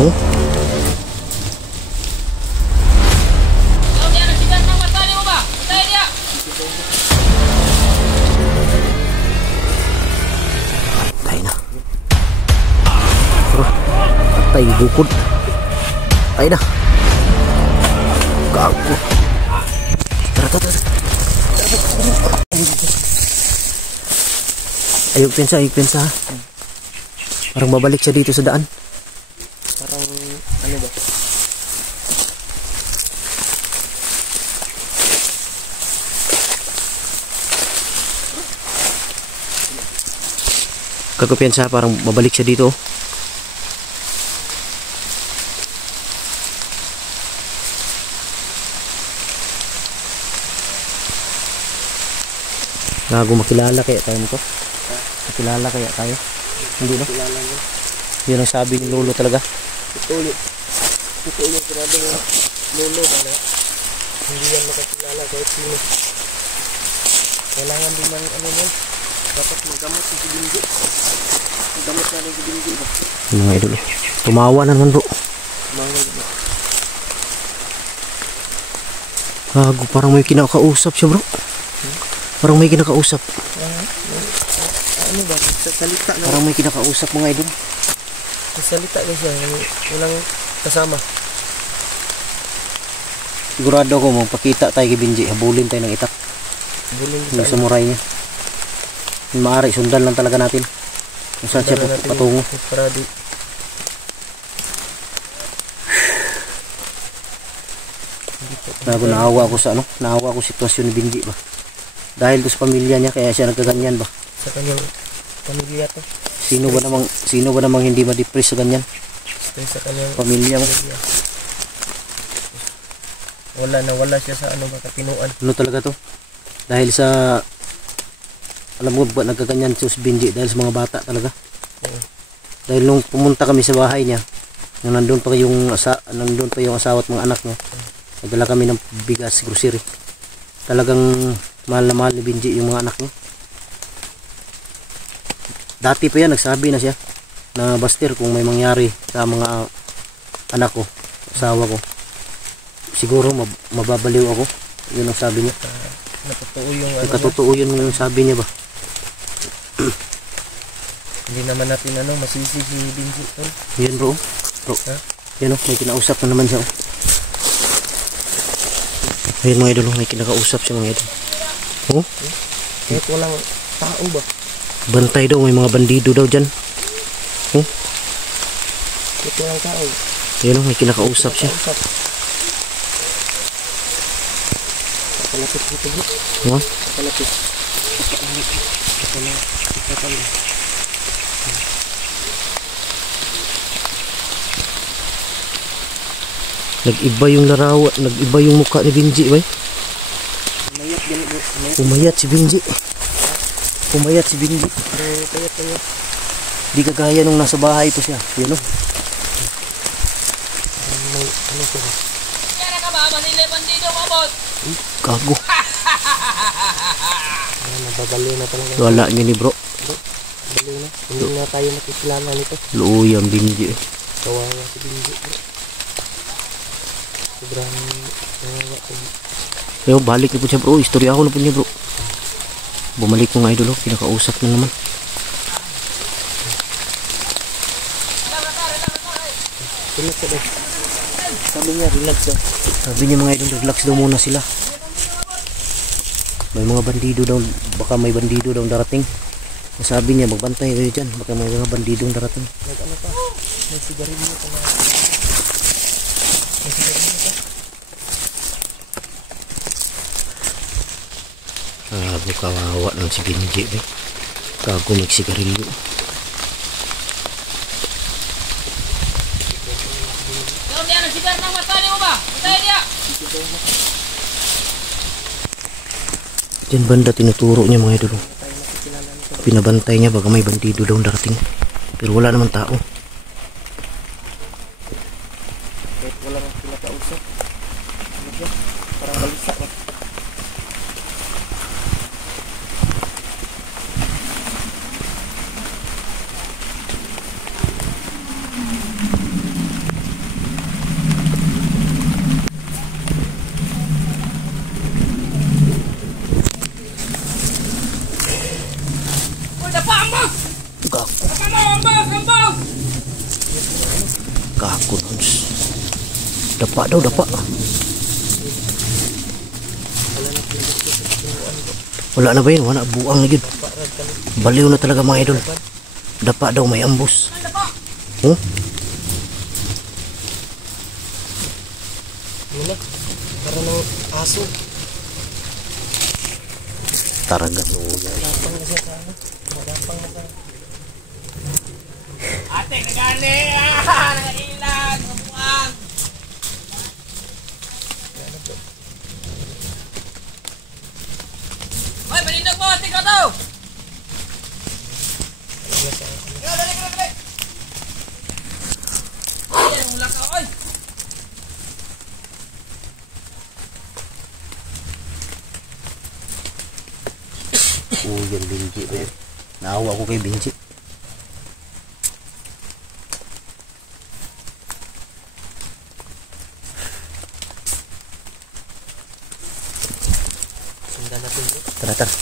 Oh. Patay na. Patay bukod. Patay na. Gago. Tara. Ayok pensa. Parang babalik siya dito sa daan. Parang ano ba? Kagupiyansa, parang babalik siya dito. Gago, makilala kaya tayo nito? Makilala kaya tayo? Hindi no? Kilala mo. Yun ang sabi ni Lolo talaga. Ito ulit grabe ng lolo na hindi yan makakilala kahit sino. Kailangan din ng ano yan. Dapat magamot si Bingi. Magamot na rin si Bingi ba? Mga idol. Tumawa na naman bro. Gago, parang may kinakausap siya bro. Parang may kinakausap. Ano ba? Sasalita na. Parang may kinakausap mga idol. Sasalita na siya. Walang kasama. Sigurado ako magpakita tayo kay Bingi. Habulin tayo ng itak. Habulin yung samurai niya. Maaari, sundan lang talaga natin. Kung saan siya patungo. Para di. Naawa ako sa ano? Naawa ako sitwasyon ni Bingi ba? Dahil to sa pamilya niya kaya siya nagkaganyan ba? Sa kanyang pamilya to. Sino ba namang hindi ma-depress sa ganyan? Sa kanyang pamilya mo. Wala siya sa ano ba katinuan. Ano talaga to? Dahil sa alam mo ba nagkaganyan si Bingi dahil sa mga bata talaga. Dahil nung pumunta kami sa bahay niya, nandun pa yung asawa at mga anak niya. Nagdala kami ng bigas, grocery. Talagang mahal na mahal ni Bingi yung mga anak niya. Dati pa yan, nagsabi na siya na Buster, kung may mangyari sa mga anak ko, asawa ko, siguro mababaliw ako. Yun ang sabi niya. Nakatotoo yung sabi niya ba? Hindi naman natin masisi si Bingi. Yan bro. Yan may kinausap na naman siya. Ayun mga idol, may kinakausap siya mga idol. Kahit walang tao ba? Bantay daw, may mga bandido daw dyan. Kahit walang tao. Ayun may kinakausap siya. Kalapit dito bro. Kalapit. Nag-iba yung larawan, nag-iba yung mukha ni Bingi ba? Pumayat si Bingi. Pumayat si Bingi. Di kagaya nung nasa bahay po siya. Yan o. Gago. Nababalo na talaga. Wala niya ni bro. Balo na. Hindi na tayo makikilala nito. Luoy ang Bingi. Kawawa si Bingi bro. Sobrang kawawa ko. Pero balik na po siya bro. Istorya ako na po niya bro. Bumalik ko nga idol. Pinakausap na naman. Relax ka daw. Sabi niya relax daw. Sabi niya mga idol, relax daw muna sila. May mga bandido daw. Baka may bandido daw darating. Sabi niya magbantay kayo dyan. Baka may mga bandidong darating. Ano pa? May sigarilyo ka na. May sigarilyo ka? Kawawa ng si Bingi eh. Gago magsigarilyo. Diyan banda tinuturo niya mga idol. Pinabantay niya baka may bandido daw darating. Pero wala naman tao. Kahit wala nang pinakausap. Parang balisa ba? Gago nun. Dapa daw, dapa. Wala na ba yun? Wala, buang na yun. Baliw na talaga mga idol. Dapa daw, may ambos. Huh? Muna, para ng aso. Taraga mo yan. Magapang na siya sa ano. Magapang na siya. Ate, nagani! Nagailag! Mabuang! Hoy, panindag mo! Ate ka to! Dali, dali, dali! Ay, mula ka, oy! Yan Binji. Naawa ko kay Binji. Sundan natin bro. Tara, tara.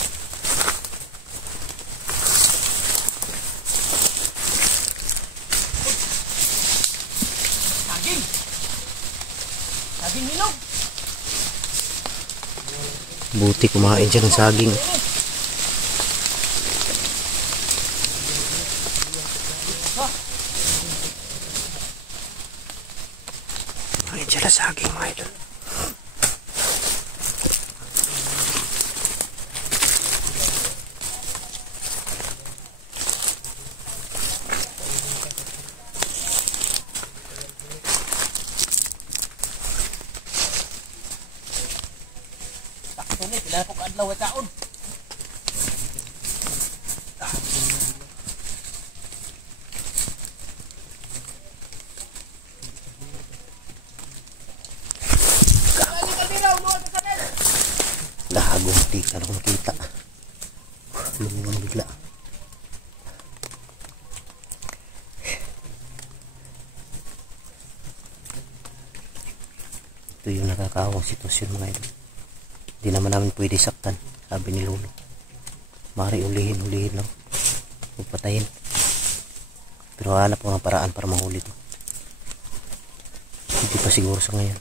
Saging! Saging milog! Buti kumain siya ng saging. Kumain siya ng saging mga idol. Takto ni, kailangan ko kaadlaw at taon. Lahagong tik. Ano kung makita? Lumingon bigla. Ito yung nakakawang sitwasyon mga idol. Hindi naman namin pwede saktan. Sabi ni Lolo. Mari ulihin lang. Pagpatayin. Pero hanap ko ng paraan para mahuli ito. Hindi pa siguro sa ngayon.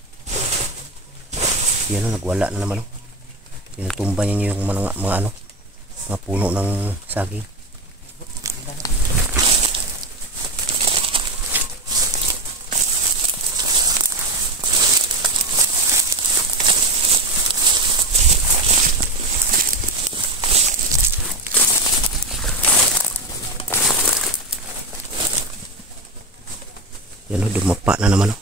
Yan o, nagwala na naman o. Tinutumba niya yung mga ano, mga puno ng saging. Yan o, dumapa na naman o.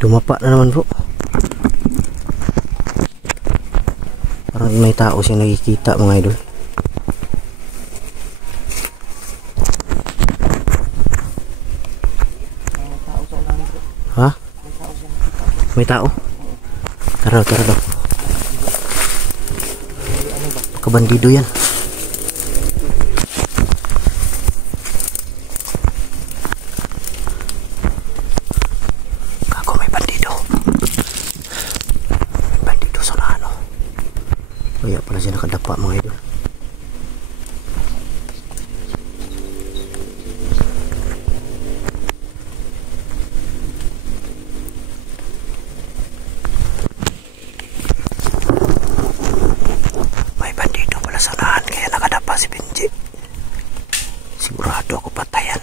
Dumapa na naman bro. Parang may tao siyang nakikita mga idol. Ha? May tao? Tara daw. Kabandido yan. Kaya pala siya nakadapa mga idol. May bandido pala sa unahan kaya nakadapa si Binji. Sigurado ako patayan.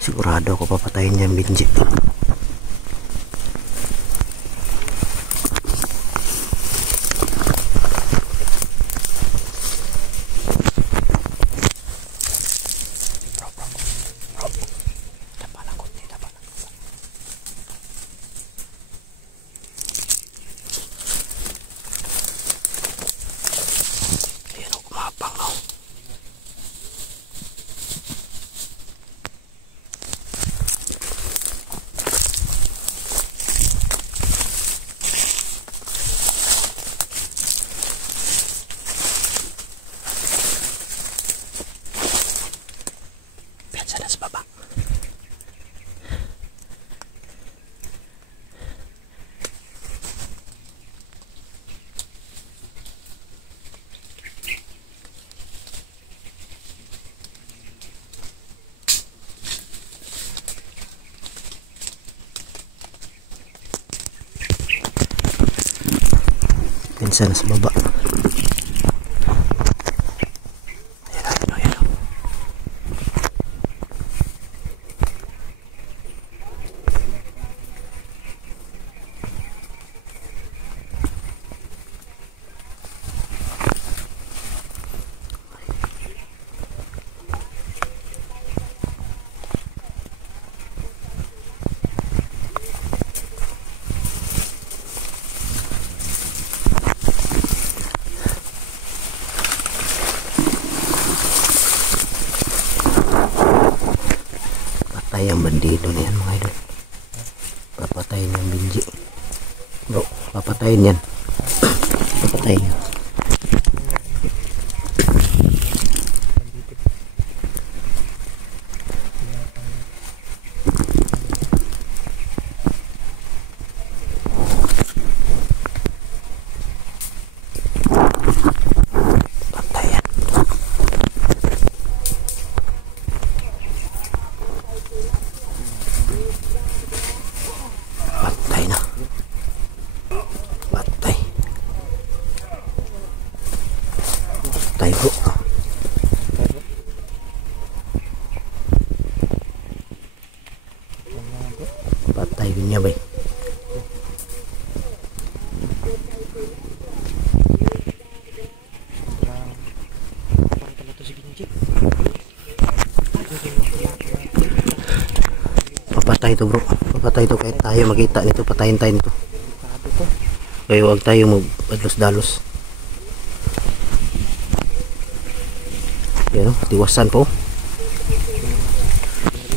Sigurado ako papatayin niya Binji. Isa na sa baba. Ayan. Patay ang bandido na yan mga idol. Papatayin yung Benji. Bro, papatayin yan. Papatayin yan. Patay bro. Patay din niya bay. Papatay to bro. Papatay to kahit tayo makita nito. Patayin tayo nito. Kaya huwag tayo magdalos-dalos. Yan o, tiwasan po.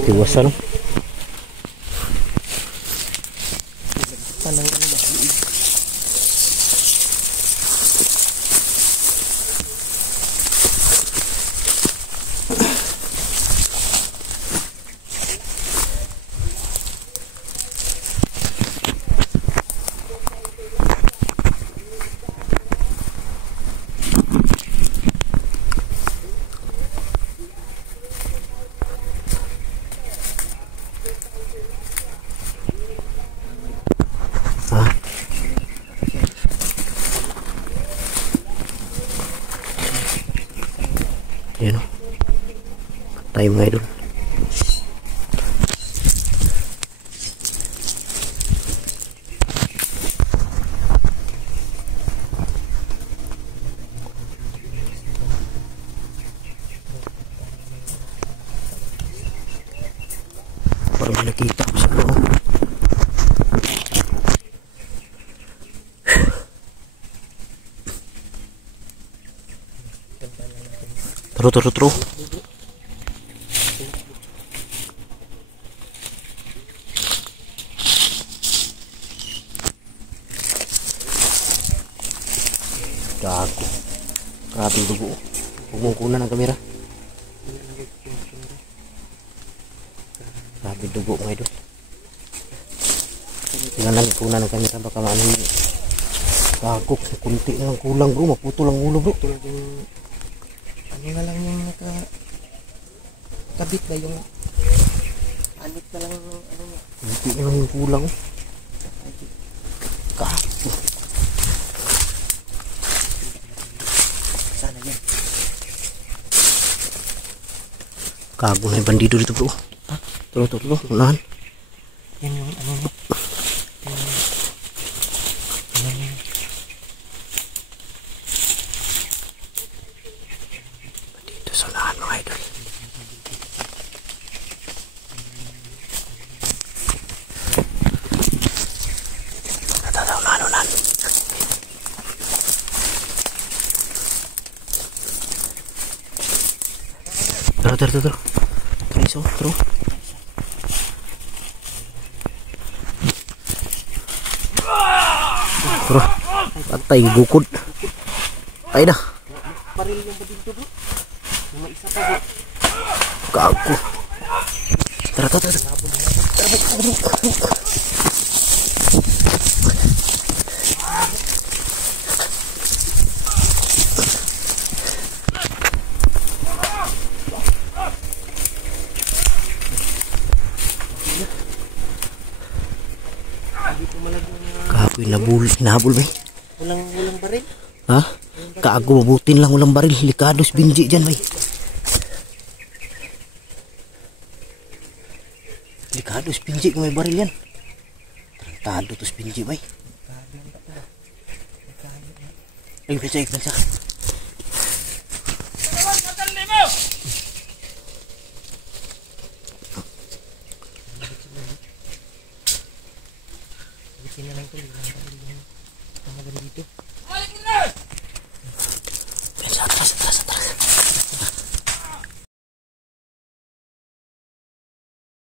Tiwasan o. Yan o. Patay mga idol. Parang may nakita ko sa loob. Tro. Gago. Grabe yung dugo. Huwag mong kunan ang kamera. Grabe yung dugo mga idol. Tingnan lang kunan ang kamera. Baka maano yun. Gago. Kunti na lang kulang bro. Maputol ang ulo bro. Ano na lang yung kabit na yung anit na lang yung ano niya. Kunti na lang yung kulang. Gago. Sana yan. Gago na yung bandido dito bro. Ha? Tulo. Unahan. Yan yung ano niya. Sunahan mga idol. Unahan. Taro. Tro. Tro. Patay gukod. Patay dah. Paril yung badinto bro. Yung isa pa bro. Gago. Tara. Gago, hinahabol ba? Walang baril. Ha? Kaago mabutin lang ulang baril. Likados binji dyan, bay. Likados binji kung may baril yan. Tarantado tos binji, bay. Ay, pesa. Bikin na lang ito. Ang maganda dito. Pesa, atras.